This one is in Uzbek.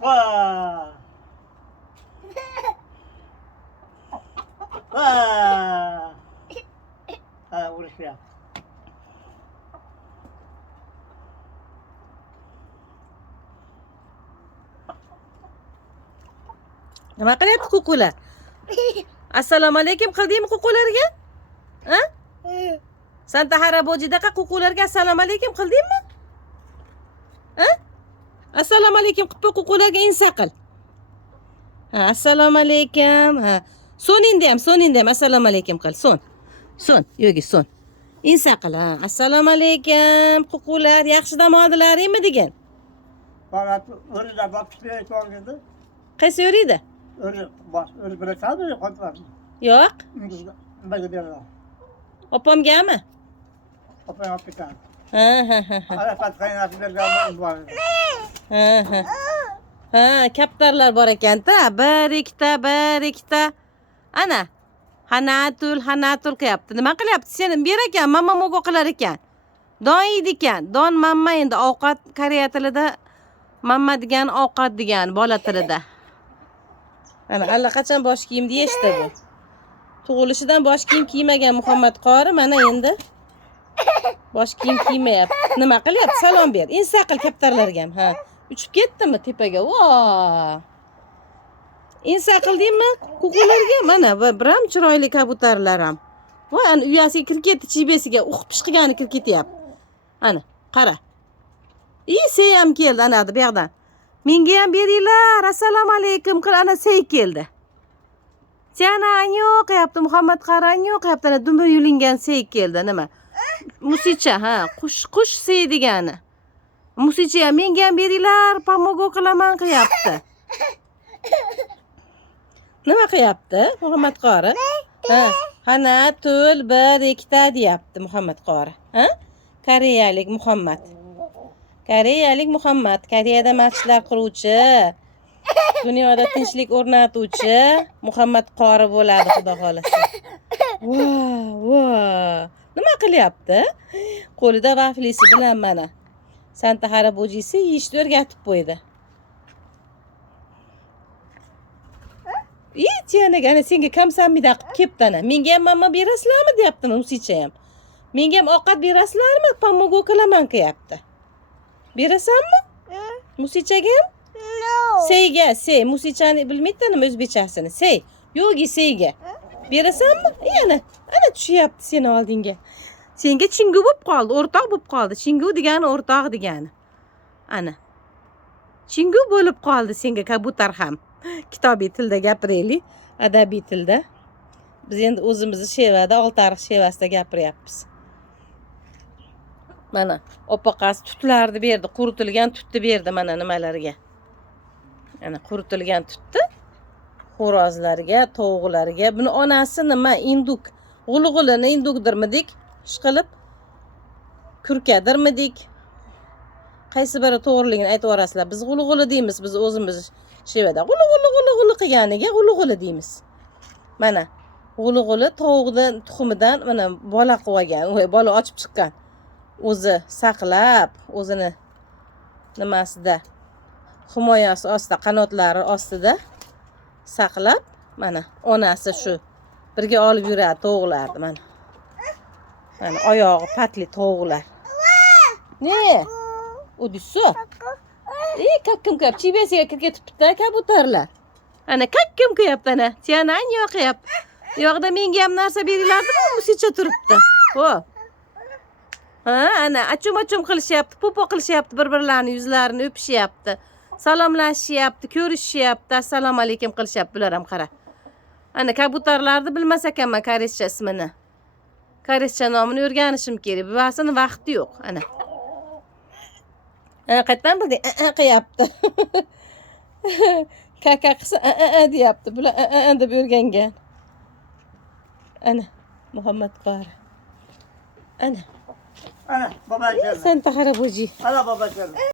Vaa. Vaa. Ha, uğraşmıyor. Nima qilyapti kukular? Assalomu alaykum qildingmi kukularga? Ha? Santa Harabojidaqa kukularga assalomu alaykum qildingmi? Ha? Assalomu alaykum qilib kukularga insa qil. Ha, assalomu alaykum. Ha. Soningda ham assalomu alaykum qil. Son, yo'gi son. Insa qil. Ha. Assalomu alaykum kukular. Yaxshi dam oldilaringmi degan? Bana öyle bak pişmeye çoğaldı. Qaysi yo'riydi? Öyle böyle kaldı ya kontlar. Yo'q. Böyle bir adam. Opamgami? Kapıyı kapıdan. Ha. Arafat kaynatı bir gambar var. Ha, kaptarlar bor ekan-da. Bir ikkita. Ana. Hanatul qilyapti. Nima qilyapti? Seni ber ekan, mamma mo'go qilar ekan. Don yeydi ekan. Don mamma endi ovqat Koreya tilida mamma degan ovqat degan bola tilida. Ana allaqachon bosh kiyim deyishdi bu. Tug'ilishidan bosh kiyim kiymagan Muhammad qori mana endi bosh kiyim kiymayapti. Nima qilyapti? Salom ber. Insa qil kaptarlarga ham. Ha. Uchib ketdimi tepaga? Vo! Insa qildingmi? Kukularga mana biram chiroyli kabutarlar ham. Voy, ana uyasiga kirib ketdi, chibesiga pishqigani kirib ketyapti. Ana, qara. Sey ham keldi anada bu yoqdan. Menga ham beringlar. Assalomu alaykum qil, ana sey keldi. Jana yo'q qilyapti, Muhammad qaran yo'q qilyapti, ana dumir yulingan sey keldi, nima? Musicha, ha, qush sey degani. Musicha menga ham beringlar, pamogo qilaman qilyapti. Nima qilyapti Muhammad qori? Ha, hana tul bir ikkita deyapti Muhammad qori. Ha? Koreyalik Muhammad. Koreyada masjidlar quruvchi, dunyoda tinchlik o'rnatuvchi Muhammad qori bo'ladi, xudo xolasa. Voh. Nima qilyapti? Qo'lida vaflisi bilan mana Santa Harabojisi yeyishni o'rgatib qo'ydi. Jiyaniga ana senga kamsanmida qilib kelibdi ana. Menga ham mamma berasizlarmi deyapti Musicha ham. Menga ham ovqat berasizlarmi? Pamogo qilaman qilyapti. Berasanmi? Musichaga ham? Seyga, Musichani bilmaydi nima o'zbekchasini. Sey. Yo'gi seyga. Berasanmi? Ana tushyapti seni oldingga. Senga chingu bo'lib qoldi, o'rtoq bo'lib qoldi. Chingu degani o'rtoq degani. Ana. Chingu bo'lib qoldi senga kabutar ham. Kitobiy tilda gapiraylik, adabiy tilda. Biz endi o'zimizni shevada, oltariq shevasida gapiryapmiz. Mana opaqasi tutlarni berdi, quritilgan tutni berdi mana nimalarga. Ana quritilgan tutni xo'rozlarga, tovuqlarga. Buni onasi nima? Induk. G'ulg'ulini indukdirmidik? Ishqilib kurkadirmidik? Qaysi biri to'g'riligini aytib o'rasizlar. Biz g'ulg'uli deymiz, biz o'zimiz shevada. G'ulg'uli qilganiga g'ulg'uli deymiz. Mana g'ulg'uli tovuqning tuxumidan mana bola qilib olgan, bola ochib chiqqan. O'zi saqlab, o'zini nimasida himoyasi ostida, qanotlari ostida saqlab, mana onasi shu birga olib yuradi tovuqlarni mana. Mana oyog'i patli tovuqlar. Ne? Udiso. Kakkim kap chibesiga kirib ketibdi kabutarlar. Ana kakkim qilyapti ana. Jana yo'q qilyapti. Yo'qda menga ham narsa beringlardimi? Musicha turibdi. Ho. Ha, ana achum qilishyapti, popo qilishyapti, bir-birlarini yuzlarini o'pishyapti. Salomlashyapti, ko'rishyapti, assalomu alaykum qilishyapti bular ham qara. Ana kabutarlarni bilmas ekanman koreyscha ismini. Koreyscha nomini o'rganishim kerak. Buvasini vaqti yo'q, ana. Qayerdan bilding? Qilyapti. Kaka qilsa deyapti. Bular deb o'rgangan. Ana Muhammad qori. Ana Ana baba geldi. Santa Haraboji. Ana baba geldi.